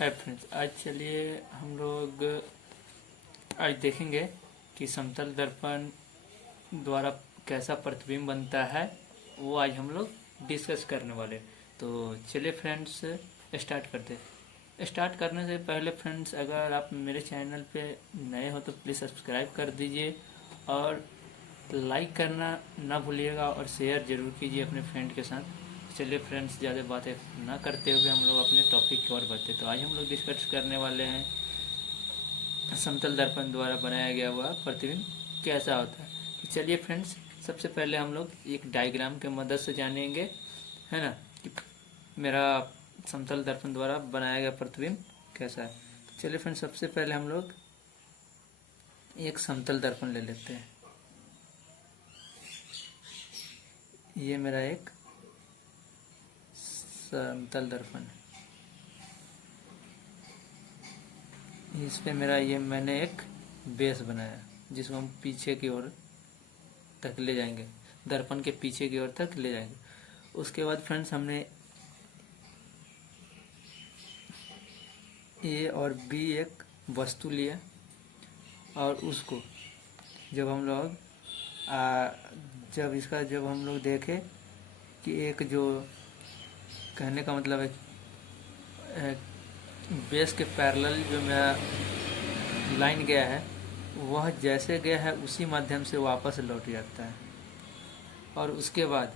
Hi friends, आज चलिए हम लोग आज देखेंगे कि समतल दर्पण द्वारा कैसा प्रतिबिंब बनता है। वो आज हम लोग डिस्कस करने वाले। तो चलिए फ्रेंड्स, स्टार्ट करते हैं। स्टार्ट करने से पहले फ्रेंड्स, अगर आप मेरे चैनल पे नए हो तो प्लीज़ सब्सक्राइब कर दीजिए और लाइक करना ना भूलिएगा और शेयर ज़रूर कीजिए अपने फ्रेंड के साथ। चलिए फ्रेंड्स, ज़्यादा बातें ना करते हुए हम लोग अपने टॉपिक की ओर बढ़ते। तो आज हम लोग डिस्कस करने वाले हैं समतल दर्पण द्वारा बनाया गया हुआ प्रतिबिंब कैसा होता है। तो चलिए फ्रेंड्स, सबसे पहले हम लोग एक डायग्राम के मदद से जानेंगे, है ना, कि मेरा समतल दर्पण द्वारा बनाया गया प्रतिबिंब कैसा है। तो चलिए फ्रेंड्स, सबसे पहले हम लोग एक समतल दर्पण ले लेते हैं। ये मेरा एक समतल दर्पण है। इस पे मेरा ये मैंने एक बेस बनाया जिसको हम पीछे की ओर तक ले जाएंगे, दर्पण के पीछे की ओर तक ले जाएंगे। उसके बाद फ्रेंड्स, हमने ए और बी एक वस्तु लिया और उसको जब हम लोग जब हम लोग देखे कि एक जो कहने का मतलब है बेस के पैरेलल जो मेरा लाइन गया है वह जैसे गया है उसी माध्यम से वापस लौट जाता है। और उसके बाद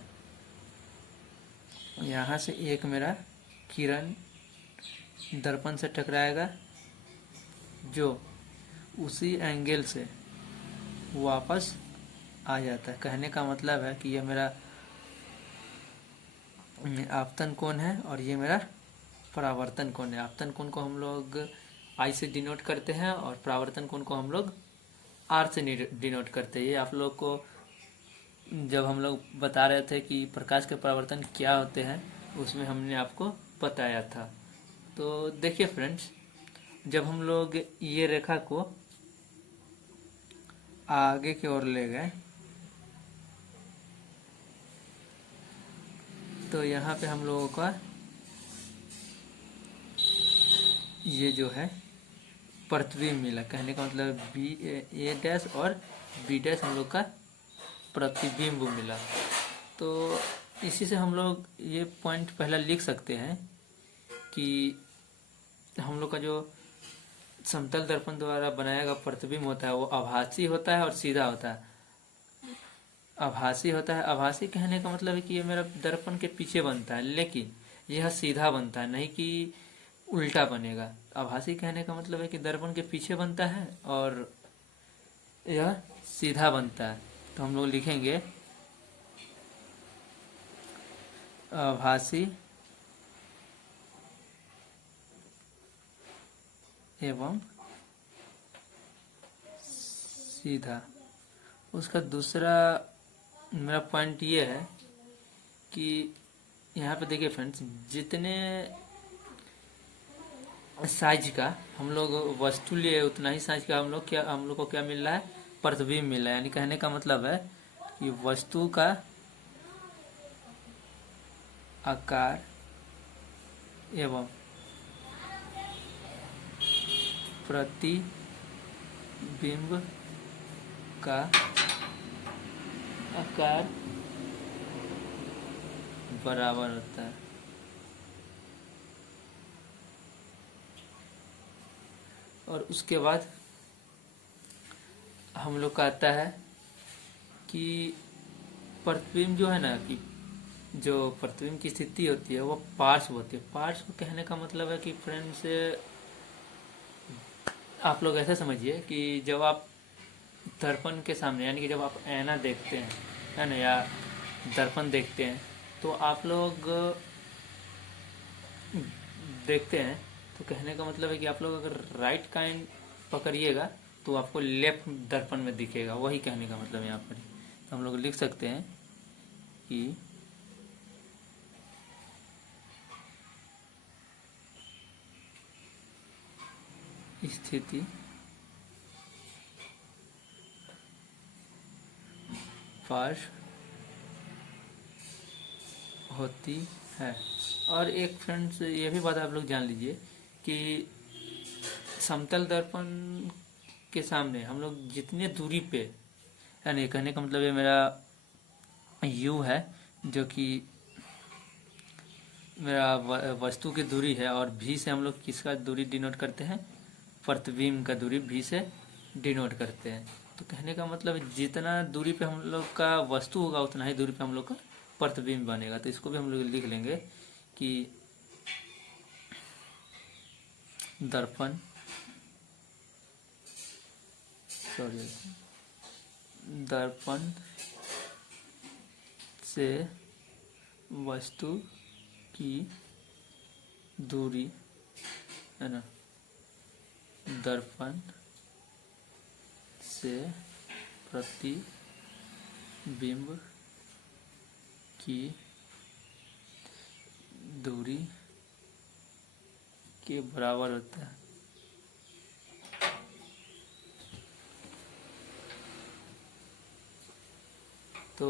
यहाँ से एक मेरा किरण दर्पण से टकराएगा जो उसी एंगल से वापस आ जाता है। कहने का मतलब है कि यह मेरा आपतन कोण है और ये मेरा परावर्तन कोण है। आपतन कोण को हम लोग आई से डिनोट करते हैं और परावर्तन कोण को हम लोग आर से डिनोट करते हैं। ये आप लोग को जब हम लोग बता रहे थे कि प्रकाश के परावर्तन क्या होते हैं, उसमें हमने आपको बताया था। तो देखिए फ्रेंड्स, जब हम लोग ये रेखा को आगे की ओर ले गए तो यहाँ पे हम लोगों का ये जो है प्रतिबिंब मिला। कहने का मतलब बी ए डैश और बी डैश हम लोग का प्रतिबिंब मिला। तो इसी से हम लोग ये पॉइंट पहला लिख सकते हैं कि हम लोग का जो समतल दर्पण द्वारा बनाया गया प्रतिबिंब होता है वो आभासी होता है और सीधा होता है। आभासी होता है, आभासी कहने का मतलब है कि ये मेरा दर्पण के पीछे बनता है, लेकिन यह सीधा बनता है, नहीं कि उल्टा बनेगा। आभासी कहने का मतलब है कि दर्पण के पीछे बनता है और यह सीधा बनता है। तो हम लोग लिखेंगे आभासी एवं सीधा। उसका दूसरा मेरा पॉइंट ये है कि यहाँ पे देखिए फ्रेंड्स, जितने साइज का हम लोग वस्तु लिए उतना ही साइज का हम लोग को क्या मिल रहा है, प्रतिबिंब मिल रहा है। यानी कहने का मतलब है कि वस्तु का आकार एवं प्रतिबिंब का आकार बराबर होता है। और उसके बाद हम लोग का आता है कि प्रतिबिंब जो है ना, कि जो प्रतिबिंब की स्थिति होती है वो पार्श्व होती है। पार्श्व कहने का मतलब है कि फ्रेंड्स, आप लोग ऐसा समझिए कि जब आप दर्पण के सामने, यानी कि जब आप आईना देखते हैं, है ना, या दर्पण देखते हैं, तो आप लोग देखते हैं, तो कहने का मतलब है कि आप लोग अगर राइट काइंड पकड़िएगा तो आपको लेफ्ट दर्पण में दिखेगा। वही कहने का मतलब है यहाँ पर। तो हम लोग लिख सकते हैं कि स्थिति पार्श्व होती है। और एक फ्रेंड्स, ये भी बात आप लोग जान लीजिए कि समतल दर्पण के सामने हम लोग जितने दूरी पे, यानी कहने का मतलब ये मेरा यू है जो कि मेरा वस्तु की दूरी है, और भी से हम लोग किसका दूरी डिनोट करते हैं, प्रतिबिंब का दूरी भी से डिनोट करते हैं। तो कहने का मतलब जितना दूरी पे हम लोग का वस्तु होगा उतना ही दूरी पे हम लोग का प्रतिबिंब बनेगा। तो इसको भी हम लोग लिख लेंगे कि दर्पण दर्पण से वस्तु की दूरी है ना, दर्पण से प्रतिबिंब की दूरी के बराबर होता है। तो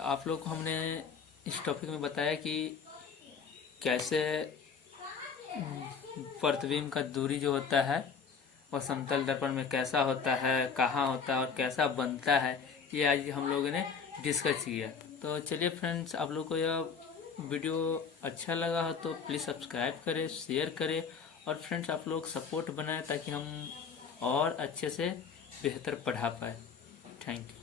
आप लोग को हमने इस टॉपिक में बताया कि कैसे प्रतिबिंब का दूरी जो होता है वह समतल दर्पण में कैसा होता है, कहाँ होता है और कैसा बनता है, ये आज हम लोगों ने डिस्कस किया। तो चलिए फ्रेंड्स, आप लोग को यह वीडियो अच्छा लगा हो तो प्लीज़ सब्सक्राइब करें, शेयर करें, और फ्रेंड्स आप लोग सपोर्ट बनाएं ताकि हम और अच्छे से बेहतर पढ़ा पाए। Thank you.